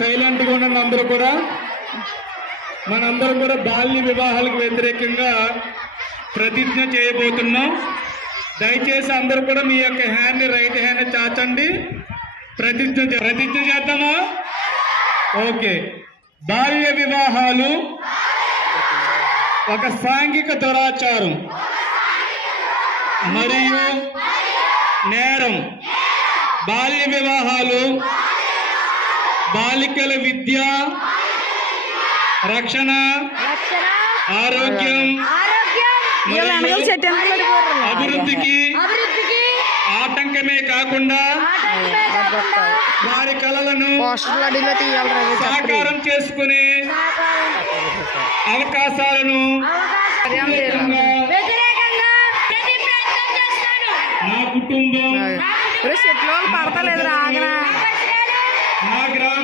సైలెంట్గా ఉన్న అందరూ కూడా. మనందరం కూడా బాల్య వివాహాలకు వ్యతిరేకంగా ప్రతిజ్ఞ చేయబోతున్నాం. దయచేసి అందరూ కూడా మీ యొక్క హ్యాండ్ రైట్ హ్యాండ్ చాచండి. ప్రతిజ్ఞ చే- ప్రతిజ్ఞ చేద్దామా? ఓకే. బాల్య వివాహాలు ఒక సాంఘిక దురాచారం మరియు నేరం. బాల్య వివాహాలు బాలికల విద్య రక్షణ రక్షణ ఆరోగ్యం. అభివృద్ధికి ఆటంకమే కాకుండా వారి కళలను. సాకారం చేసుకునే అవకాశాలను నా కుటుంబం ఒరే